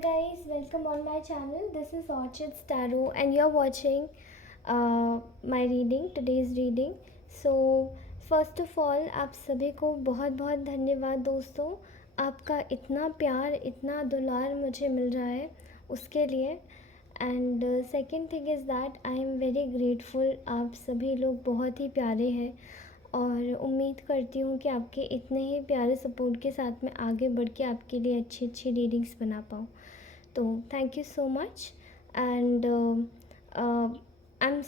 Guys, welcome on my channel. This is Orchid Tarot and you're watching my reading, today's reading. So first of all, आप सभी को बहुत बहुत धन्यवाद दोस्तों। आपका इतना प्यार, इतना दुलार मुझे मिल रहा है उसके लिए। And second thing is that I am very grateful. आप सभी लोग बहुत ही प्यारे हैं और उम्मीद करती हूँ कि आपके इतने ही प्यारे सपोर्ट के साथ मैं आगे बढ़ के आपके लिए अच्छी अच्छी रीडिंग्स बना पाऊँ। तो thank you so much and I am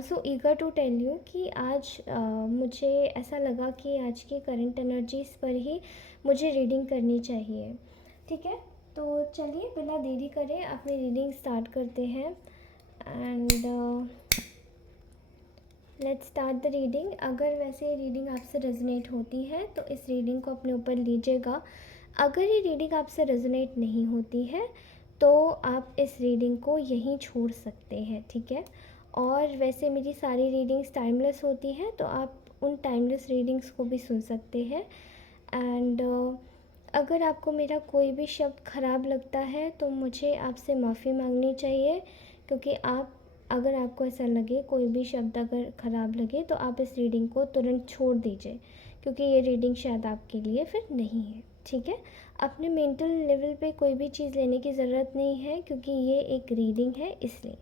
so eager to tell you कि आज मुझे ऐसा लगा कि आज की करंट एनर्जीज़ पर ही मुझे रीडिंग करनी चाहिए। ठीक है, तो चलिए बिना देरी करे अपनी रीडिंग स्टार्ट करते हैं and let's start the reading. अगर वैसे रीडिंग आपसे रेजोनेट होती है तो इस रीडिंग को अपने ऊपर लीजिएगा। अगर ये रीडिंग आपसे रेजोनेट नहीं होती है तो आप इस रीडिंग को यहीं छोड़ सकते हैं। ठीक है, और वैसे मेरी सारी रीडिंग्स टाइमलेस होती हैं तो आप उन टाइमलेस रीडिंग्स को भी सुन सकते हैं। एंड अगर आपको मेरा कोई भी शब्द ख़राब लगता है तो मुझे आपसे माफ़ी मांगनी चाहिए, क्योंकि अगर आपको ऐसा लगे कोई भी शब्द अगर ख़राब लगे तो आप इस रीडिंग को तुरंत छोड़ दीजिए, क्योंकि ये रीडिंग शायद आपके लिए फिर नहीं है। ठीक है, अपने मेंटल लेवल पे कोई भी चीज़ लेने की ज़रूरत नहीं है, क्योंकि ये एक रीडिंग है इसलिए।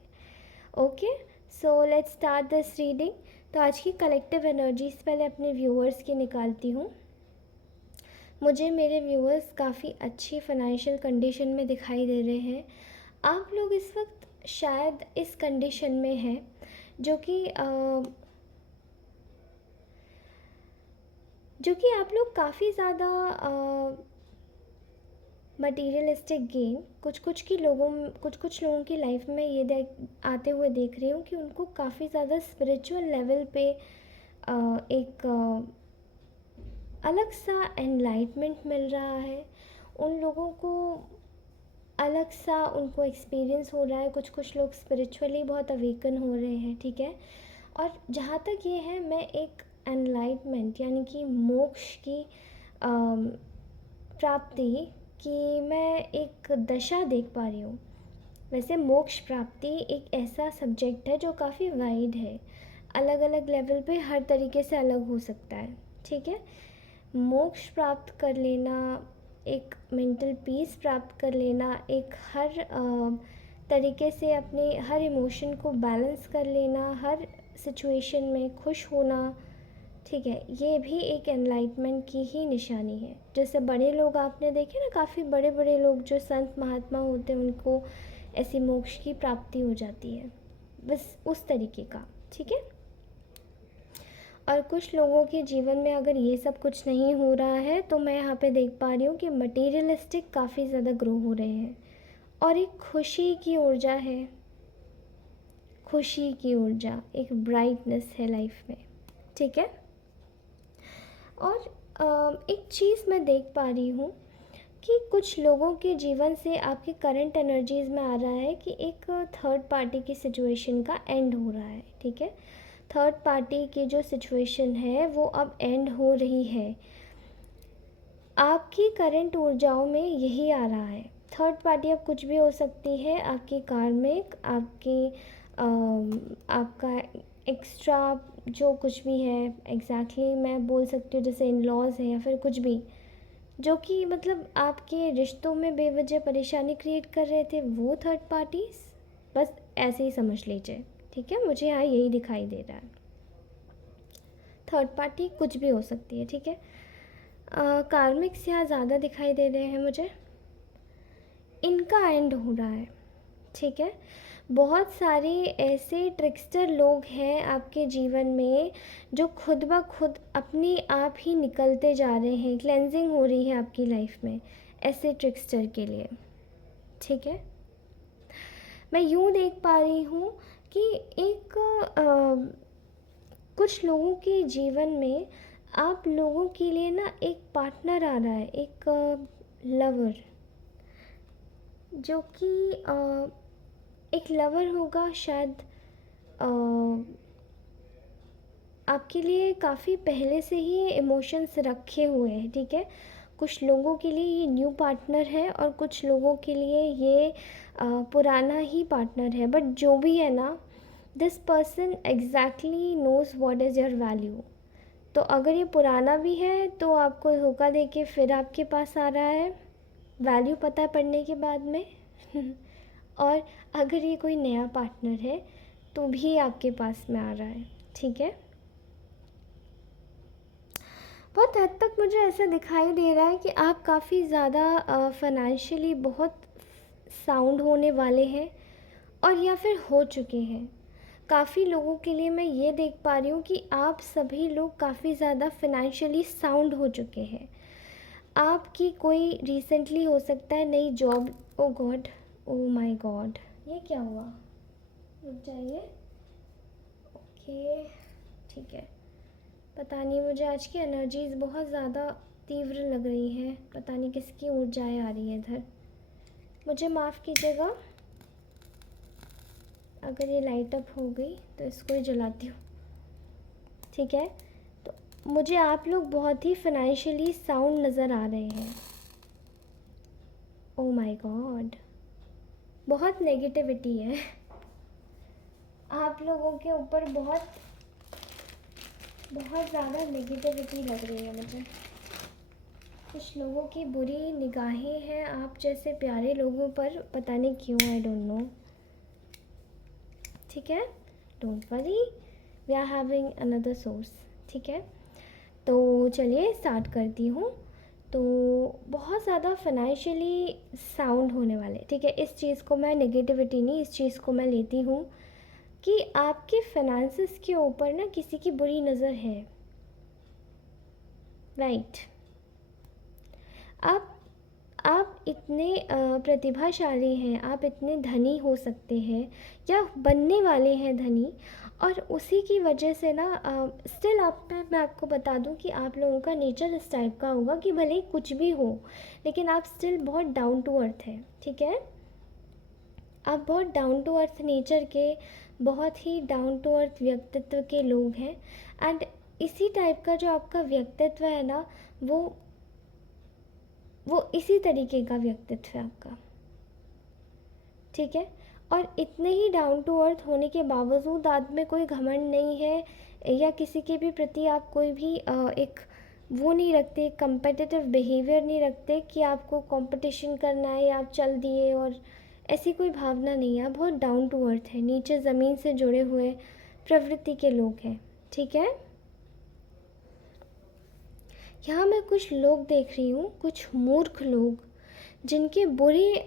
Okay, so let's start this reading. तो आज की कलेक्टिव एनर्जीज पहले अपने व्यूअर्स की निकालती हूँ। मुझे मेरे व्यूअर्स काफ़ी अच्छी फाइनेंशियल कंडीशन में दिखाई दे रहे हैं। आप लोग इस वक्त शायद इस कंडीशन में हैं जो कि आप लोग काफ़ी ज़्यादा मटीरियलिस्टिक गेन कुछ कुछ लोगों की लाइफ में ये आते हुए देख रही हूँ कि उनको काफ़ी ज़्यादा स्पिरिचुअल लेवल पे एक अलग सा एनलाइटमेंट मिल रहा है। उन लोगों को अलग सा उनको एक्सपीरियंस हो रहा है। कुछ लोग स्पिरिचुअली बहुत अवेकन हो रहे हैं। ठीक है, और जहाँ तक ये है, मैं एक एनलाइटमेंट यानी कि मोक्ष की प्राप्ति की मैं एक दशा देख पा रही हूँ। वैसे मोक्ष प्राप्ति एक ऐसा सब्जेक्ट है जो काफ़ी वाइड है, अलग अलग लेवल पे हर तरीके से अलग हो सकता है। ठीक है, मोक्ष प्राप्त कर लेना, एक मेंटल पीस प्राप्त कर लेना, एक हर तरीके से अपने हर इमोशन को बैलेंस कर लेना, हर सिचुएशन में खुश होना। ठीक है, ये भी एक एनलाइटमेंट की ही निशानी है। जैसे बड़े लोग आपने देखे ना, काफ़ी बड़े बड़े लोग जो संत महात्मा होते हैं उनको ऐसी मोक्ष की प्राप्ति हो जाती है, बस उस तरीके का। ठीक है, और कुछ लोगों के जीवन में अगर ये सब कुछ नहीं हो रहा है तो मैं यहाँ पे देख पा रही हूँ कि मटीरियलिस्टिक काफ़ी ज़्यादा ग्रो हो रहे हैं और एक खुशी की ऊर्जा है। खुशी की ऊर्जा, एक ब्राइटनेस है लाइफ में। ठीक है, और एक चीज़ मैं देख पा रही हूँ कि कुछ लोगों के जीवन से आपके करंट एनर्जीज़ में आ रहा है कि एक थर्ड पार्टी की सिचुएशन का एंड हो रहा है। ठीक है, थर्ड पार्टी की जो सिचुएशन है वो अब एंड हो रही है। आपकी करंट ऊर्जाओं में यही आ रहा है। थर्ड पार्टी अब कुछ भी हो सकती है, आपकी कार्मिक, आपका एक्स्ट्रा जो कुछ भी है, एग्जैक्टली मैं बोल सकती हूँ जैसे इन लॉज है या फिर कुछ भी जो कि मतलब आपके रिश्तों में बेवजह परेशानी क्रिएट कर रहे थे, वो थर्ड पार्टीज बस ऐसे ही समझ लीजिए। ठीक है, मुझे यहाँ यही दिखाई दे रहा है। थर्ड पार्टी कुछ भी हो सकती है। ठीक है, कार्मिक्स यहाँ ज़्यादा दिखाई दे रहे हैं मुझे, इनका एंड हो रहा है। ठीक है, बहुत सारे ऐसे ट्रिक्स्टर लोग हैं आपके जीवन में जो खुद ब खुद अपने आप ही निकलते जा रहे हैं, क्लेंजिंग हो रही है आपकी लाइफ में ऐसे ट्रिक्स्टर के लिए। ठीक है, मैं यूँ देख पा रही हूँ कि एक कुछ लोगों के जीवन में आप लोगों के लिए ना एक पार्टनर आ रहा है, एक लवर, जो कि एक लवर होगा शायद आपके लिए काफ़ी पहले से ही इमोशंस रखे हुए हैं। ठीक है, कुछ लोगों के लिए ये न्यू पार्टनर है और कुछ लोगों के लिए ये पुराना ही पार्टनर है, बट जो भी है ना, this person exactly nose what is your value. तो अगर ये पुराना भी है तो आपको धोखा दे के फिर आपके पास आ रहा है वैल्यू पता पड़ने के बाद में और अगर ये कोई नया पार्टनर है तो भी आपके पास में आ रहा है, ठीक है। बहुत हद तक मुझे ऐसा दिखाई दे रहा है कि आप काफ़ी ज़्यादा फाइनेंशियली बहुत साउंड होने वाले हैं और या फिर हो चुके हैं। काफ़ी लोगों के लिए मैं ये देख पा रही हूँ कि आप सभी लोग काफ़ी ज़्यादा फाइनेंशियली साउंड हो चुके हैं। आपकी कोई रिसेंटली हो सकता है नई job, oh god, oh my god, ये क्या हुआ, रुक जाइए, ओके ठीक है। पता नहीं, मुझे आज की एनर्जीज़ बहुत ज़्यादा तीव्र लग रही हैं, पता नहीं किसकी ऊर्जाएं आ रही है इधर, मुझे माफ़ कीजिएगा। अगर ये लाइट अप हो गई तो इसको ही जलाती हूँ, ठीक है। तो मुझे आप लोग बहुत ही फाइनेंशियली साउंड नज़र आ रहे हैं। ओ माय गॉड, बहुत नेगेटिविटी है आप लोगों के ऊपर, बहुत ज़्यादा नेगेटिविटी लग रही है मुझे। कुछ लोगों की बुरी निगाहें हैं आप जैसे प्यारे लोगों पर, पता नहीं क्यों, आई डोंट नो, ठीक है। Don't worry, we are having another source, ठीक है। तो चलिए स्टार्ट करती हूँ। तो बहुत ज़्यादा फाइनेंशियली साउंड होने वाले, ठीक है। इस चीज़ को मैं नेगेटिविटी नहीं, इस चीज़ को मैं लेती हूँ कि आपके फाइनेंसेस के ऊपर ना किसी की बुरी नज़र है, राइट। आप इतने प्रतिभाशाली हैं, आप इतने धनी हो सकते हैं या बनने वाले हैं धनी, और उसी की वजह से ना स्टिल आप पे मैं आपको बता दूं कि आप लोगों का नेचर इस टाइप का होगा कि भले ही कुछ भी हो लेकिन आप स्टिल बहुत डाउन टू अर्थ हैं, ठीक है। आप बहुत डाउन टू अर्थ नेचर के, बहुत ही डाउन टू अर्थ व्यक्तित्व के लोग हैं। एंड इसी टाइप का जो आपका व्यक्तित्व है ना, वो इसी तरीके का व्यक्तित्व है आपका, ठीक है। और इतने ही डाउन टू अर्थ होने के बावजूद आप में कोई घमंड नहीं है या किसी के भी प्रति आप कोई भी एक वो नहीं रखते, कंपेटिटिव बिहेवियर नहीं रखते कि आपको कंपटीशन करना है या आप चल दिए, और ऐसी कोई भावना नहीं है। आप बहुत डाउन टू अर्थ है, नीचे ज़मीन से जुड़े हुए प्रवृत्ति के लोग हैं, ठीक है। यहाँ मैं कुछ लोग देख रही हूँ, कुछ मूर्ख लोग जिनके बुरे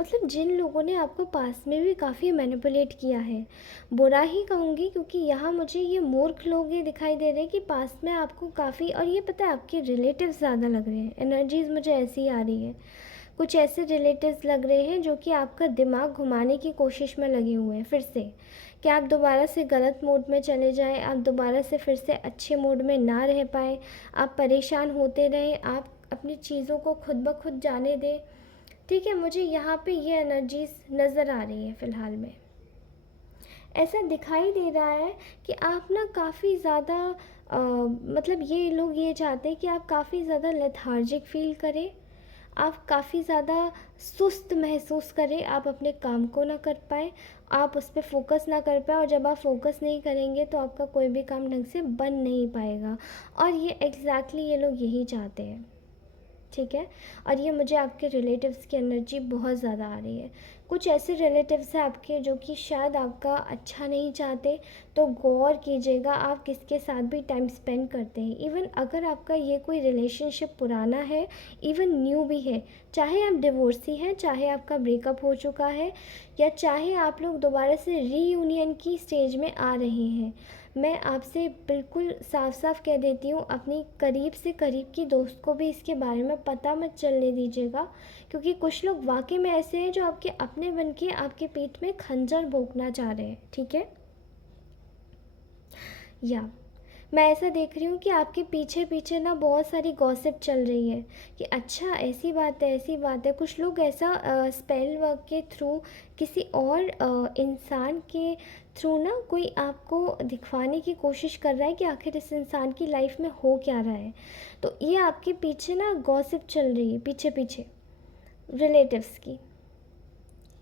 मतलब जिन लोगों ने आपको पास में भी काफ़ी मैनिपुलेट किया है, बुरा ही कहूँगी क्योंकि यहाँ मुझे ये मूर्ख लोग ये दिखाई दे रहे हैं कि पास में आपको काफ़ी, और ये पता है आपके रिलेटिव्स ज़्यादा लग रहे हैं, एनर्जीज़ मुझे ऐसी ही आ रही है। कुछ ऐसे रिलेटिव्स लग रहे हैं जो कि आपका दिमाग घुमाने की कोशिश में लगे हुए हैं फिर से, कि आप दोबारा से गलत मोड में चले जाएं, आप दोबारा से फिर से अच्छे मोड में ना रह पाए, आप परेशान होते रहें, आप अपनी चीज़ों को खुद ब खुद जाने दें, ठीक है। मुझे यहाँ पे ये एनर्जीज नज़र आ रही है फ़िलहाल में। ऐसा दिखाई दे रहा है कि आप ना काफ़ी ज़्यादा मतलब ये लोग ये चाहते हैं कि आप काफ़ी ज़्यादा लेथार्जिक फील करें, आप काफ़ी ज़्यादा सुस्त महसूस करें, आप अपने काम को ना कर पाएँ, आप उस पर फोकस ना कर पाए, और जब आप फोकस नहीं करेंगे तो आपका कोई भी काम ढंग से बन नहीं पाएगा, और ये एग्जैक्टली ये लोग यही चाहते हैं, ठीक है। और ये मुझे आपके रिलेटिव्स की एनर्जी बहुत ज़्यादा आ रही है। कुछ ऐसे रिलेटिव्स हैं आपके जो कि शायद आपका अच्छा नहीं चाहते, तो गौर कीजिएगा आप किसके साथ भी टाइम स्पेंड करते हैं। इवन अगर आपका ये कोई रिलेशनशिप पुराना है, इवन न्यू भी है, चाहे आप डिवोर्सी हैं, चाहे आपका ब्रेकअप हो चुका है, या चाहे आप लोग दोबारा से रीयूनियन की स्टेज में आ रहे हैं, मैं आपसे बिल्कुल साफ साफ कह देती हूँ, अपनी करीब से करीब की दोस्त को भी इसके बारे में पता मत चलने दीजिएगा, क्योंकि कुछ लोग वाकई में ऐसे हैं जो आपके अपने बन के आपके पीठ में खंजर भोंकना चाह रहे हैं, ठीक है। या मैं ऐसा देख रही हूँ कि आपके पीछे पीछे ना बहुत सारी गॉसिप चल रही है कि अच्छा ऐसी बात है, ऐसी बात है। कुछ लोग ऐसा स्पेल वर्क के थ्रू किसी और इंसान के थ्रू ना कोई आपको दिखवाने की कोशिश कर रहा है कि आखिर इस इंसान की लाइफ में हो क्या रहा है। तो ये आपके पीछे ना गॉसिप चल रही है, पीछे पीछे रिलेटिव्स की,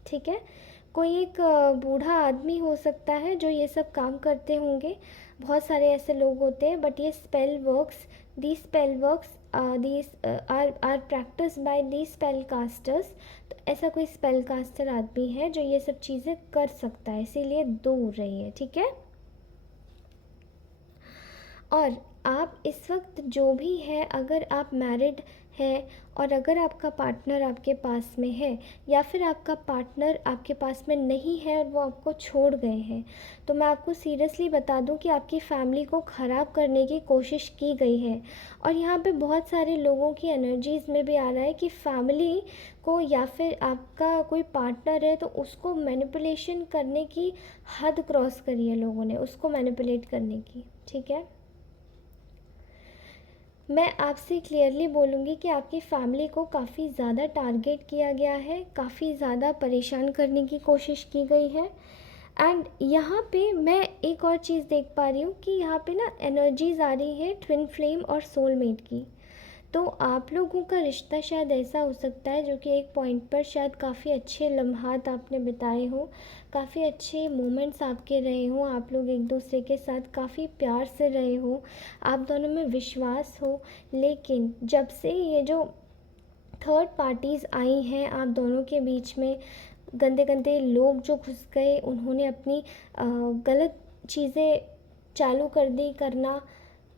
ठीक है। कोई एक बूढ़ा आदमी हो सकता है जो ये सब काम करते होंगे। बहुत सारे ऐसे लोग होते हैं, बट ये spell works, the spell works these are practice by the spell casters. तो ऐसा कोई स्पेल कास्टर आदमी है जो ये सब चीज़ें कर सकता है, इसीलिए दूर रहिए, ठीक है। और आप इस वक्त जो भी है, अगर आप मैरिड है और अगर आपका पार्टनर आपके पास में है या फिर आपका पार्टनर आपके पास में नहीं है और वो आपको छोड़ गए हैं, तो मैं आपको सीरियसली बता दूं कि आपकी फैमिली को ख़राब करने की कोशिश की गई है। और यहाँ पे बहुत सारे लोगों की एनर्जीज़ में भी आ रहा है कि फैमिली को या फिर आपका कोई पार्टनर है तो उसको मैनिपुलेशन करने की हद क्रॉस करी है लोगों ने, उसको मैनिपुलेट करने की, ठीक है। मैं आपसे क्लियरली बोलूँगी कि आपकी फ़ैमिली को काफ़ी ज़्यादा टारगेट किया गया है, काफ़ी ज़्यादा परेशान करने की कोशिश की गई है। एंड यहाँ पे मैं एक और चीज़ देख पा रही हूँ कि यहाँ पे ना एनर्जीज़ आ रही है ट्विन फ्लेम और सोलमेट की। तो आप लोगों का रिश्ता शायद ऐसा हो सकता है जो कि एक पॉइंट पर शायद काफ़ी अच्छे लम्हात आपने बिताए हों, काफ़ी अच्छे मोमेंट्स आपके रहे हों, आप लोग एक दूसरे के साथ काफ़ी प्यार से रहे हो, आप दोनों में विश्वास हो। लेकिन जब से ये जो थर्ड पार्टीज़ आई हैं आप दोनों के बीच में, गंदे गंदे लोग जो घुस गए, उन्होंने अपनी गलत चीज़ें चालू कर दी करना।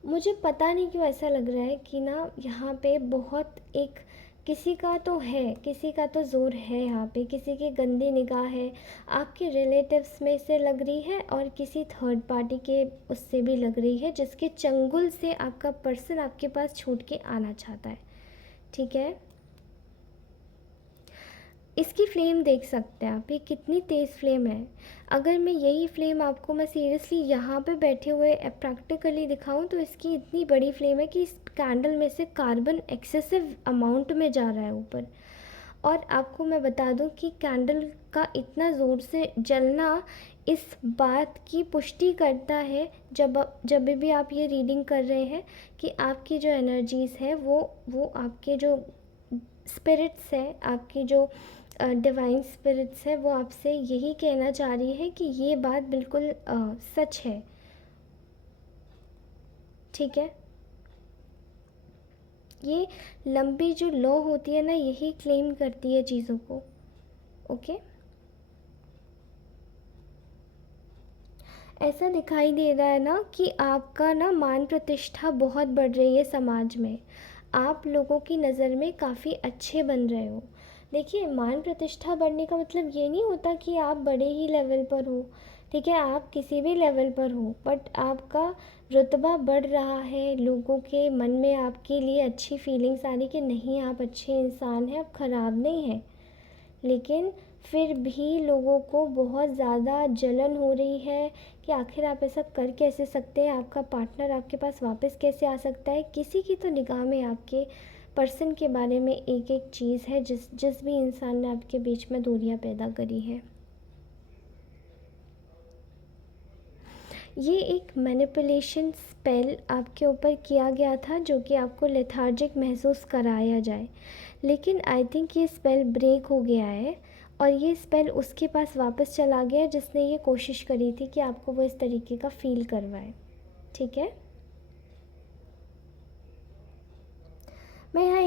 मुझे पता नहीं क्यों ऐसा लग रहा है कि ना यहाँ पे बहुत एक किसी का तो है, किसी का तो ज़ोर है, यहाँ पे किसी की गंदी निगाह है, आपके रिलेटिव्स में से लग रही है और किसी थर्ड पार्टी के उससे भी लग रही है, जिसके चंगुल से आपका पर्सन आपके पास छूट के आना चाहता है, ठीक है। इसकी फ्लेम देख सकते हैं आप, ये कितनी तेज़ फ्लेम है। अगर मैं यही फ्लेम आपको मैं सीरियसली यहाँ पे बैठे हुए प्रैक्टिकली दिखाऊं तो इसकी इतनी बड़ी फ्लेम है कि इस कैंडल में से कार्बन एक्सेसिव अमाउंट में जा रहा है ऊपर। और आपको मैं बता दूं कि कैंडल का इतना ज़ोर से जलना इस बात की पुष्टि करता है, जब भी आप ये रीडिंग कर रहे हैं, कि आपकी जो एनर्जीज़ है वो आपके जो स्पिरिट्स है, आपकी जो डिवाइन स्पिरिट्स है, वो आपसे यही कहना चाह रही है कि ये बात बिल्कुल सच है, ठीक है। ये लंबी जो लौ होती है ना, यही क्लेम करती है चीज़ों को, ओके। ऐसा दिखाई दे रहा है ना कि आपका ना मान प्रतिष्ठा बहुत बढ़ रही है समाज में, आप लोगों की नज़र में काफ़ी अच्छे बन रहे हो। देखिए, मान प्रतिष्ठा बढ़ने का मतलब ये नहीं होता कि आप बड़े ही लेवल पर हो, ठीक है, आप किसी भी लेवल पर हो, बट आपका रुतबा बढ़ रहा है, लोगों के मन में आपके लिए अच्छी फीलिंग्स आ रही कि नहीं आप अच्छे इंसान हैं, आप ख़राब नहीं हैं। लेकिन फिर भी लोगों को बहुत ज़्यादा जलन हो रही है कि आखिर आप ऐसा कर कैसे सकते हैं, आपका पार्टनर आपके पास वापस कैसे आ सकता है। किसी की तो निगाह में आपके पर्सन के बारे में एक एक चीज़ है जिस जिस भी इंसान ने आपके बीच में दूरियां पैदा करी है। ये एक मैनिपुलेशन स्पेल आपके ऊपर किया गया था जो कि आपको लेथार्जिक महसूस कराया जाए, लेकिन आई थिंक ये स्पेल ब्रेक हो गया है और ये स्पेल उसके पास वापस चला गया जिसने ये कोशिश करी थी कि आपको वो इस तरीके का फ़ील करवाए, ठीक है। मैं यहाँ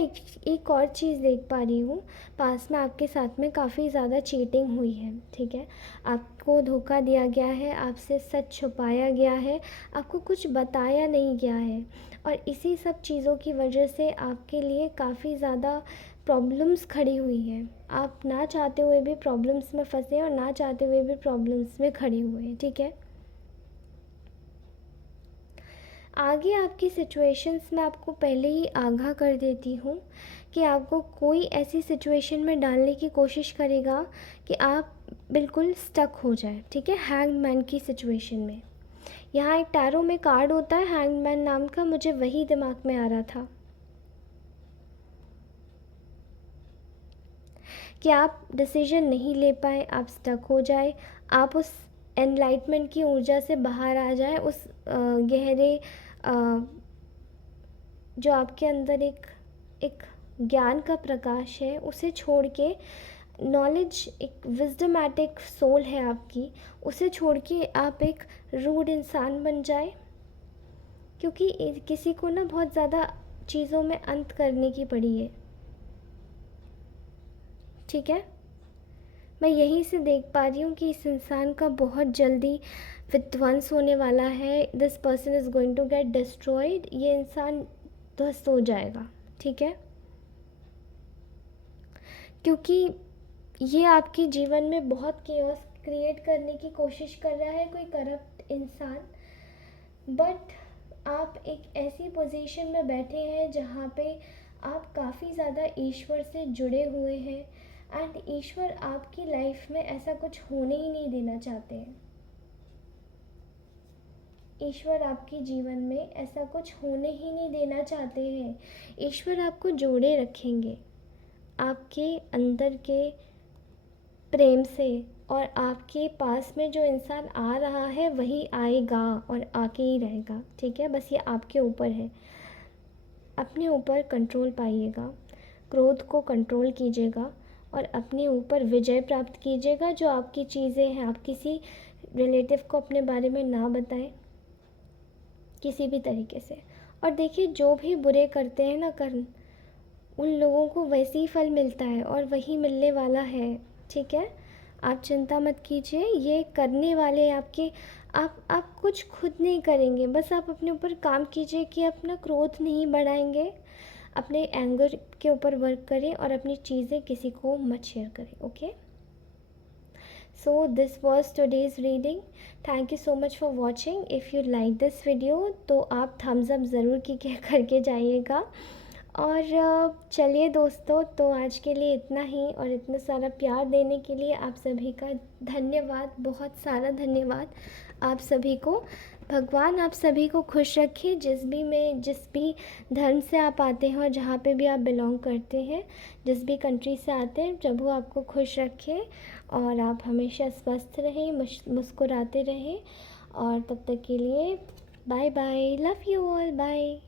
एक और चीज़ देख पा रही हूँ, पास में आपके साथ में काफ़ी ज़्यादा चीटिंग हुई है, ठीक है। आपको धोखा दिया गया है, आपसे सच छुपाया गया है, आपको कुछ बताया नहीं गया है, और इसी सब चीज़ों की वजह से आपके लिए काफ़ी ज़्यादा प्रॉब्लम्स खड़ी हुई हैं। आप ना चाहते हुए भी प्रॉब्लम्स में फंसे हैं और ना चाहते हुए भी प्रॉब्लम्स में खड़े हुए हैं, ठीक है। आगे आपकी सिचुएशंस मैं आपको पहले ही आगाह कर देती हूँ कि आपको कोई ऐसी सिचुएशन में डालने की कोशिश करेगा कि आप बिल्कुल स्टक हो जाए, ठीक है, हैंग्ड मैन की सिचुएशन में। यहाँ एक टैरो में कार्ड होता है हैंगमैन नाम का, मुझे वही दिमाग में आ रहा था कि आप डिसीजन नहीं ले पाए, आप स्टक हो जाए, आप उस एनलाइटमेंट की ऊर्जा से बाहर आ जाए, उस गहरे जो आपके अंदर एक ज्ञान का प्रकाश है उसे छोड़ के, नॉलेज एक विजडमैटिक सोल है आपकी, उसे छोड़ के आप एक रूड इंसान बन जाए, क्योंकि किसी को ना बहुत ज़्यादा चीज़ों में अंत करने की पड़ी है। ठीक है, मैं यहीं से देख पा रही हूँ कि इस इंसान का बहुत जल्दी विध्वंस होने वाला है। This person is going to get destroyed, ये इंसान ध्वस्त हो जाएगा। ठीक है, क्योंकि ये आपके जीवन में बहुत केओस क्रिएट करने की कोशिश कर रहा है कोई करप्ट इंसान, बट आप एक ऐसी पोजीशन में बैठे हैं जहाँ पे आप काफ़ी ज़्यादा ईश्वर से जुड़े हुए हैं, एंड ईश्वर आपकी लाइफ में ऐसा कुछ होने ही नहीं देना चाहते हैं। ईश्वर आपके जीवन में ऐसा कुछ होने ही नहीं देना चाहते हैं। ईश्वर आपको जोड़े रखेंगे आपके अंदर के प्रेम से, और आपके पास में जो इंसान आ रहा है वही आएगा और आके ही रहेगा। ठीक है, बस ये आपके ऊपर है। अपने ऊपर कंट्रोल पाइएगा, क्रोध को कंट्रोल कीजिएगा और अपने ऊपर विजय प्राप्त कीजिएगा। जो आपकी चीज़ें हैं, आप किसी रिलेटिव को अपने बारे में ना बताएं किसी भी तरीके से। और देखिए, जो भी बुरे करते हैं ना कर्म, उन लोगों को वैसे ही फल मिलता है और वही मिलने वाला है। ठीक है, आप चिंता मत कीजिए, ये करने वाले आपके, आप कुछ खुद नहीं करेंगे, बस आप अपने ऊपर काम कीजिए कि अपना क्रोध नहीं बढ़ाएंगे, अपने एंगर के ऊपर वर्क करें और अपनी चीज़ें किसी को मत शेयर करें। Okay, so this was today's reading. Thank you so much for watching. If you like this video तो आप thumbs up ज़रूर करके जाइएगा। और चलिए दोस्तों, तो आज के लिए इतना ही, और इतना सारा प्यार देने के लिए आप सभी का धन्यवाद, बहुत सारा धन्यवाद आप सभी को। भगवान आप सभी को खुश रखे, जिस भी धर्म से आप आते हैं और जहाँ पे भी आप बिलोंग करते हैं, जिस भी कंट्री से आते हैं, प्रभु आपको खुश रखे और आप हमेशा स्वस्थ रहें, मुस्कुराते रहें। और तब तक के लिए bye bye, love you all, bye.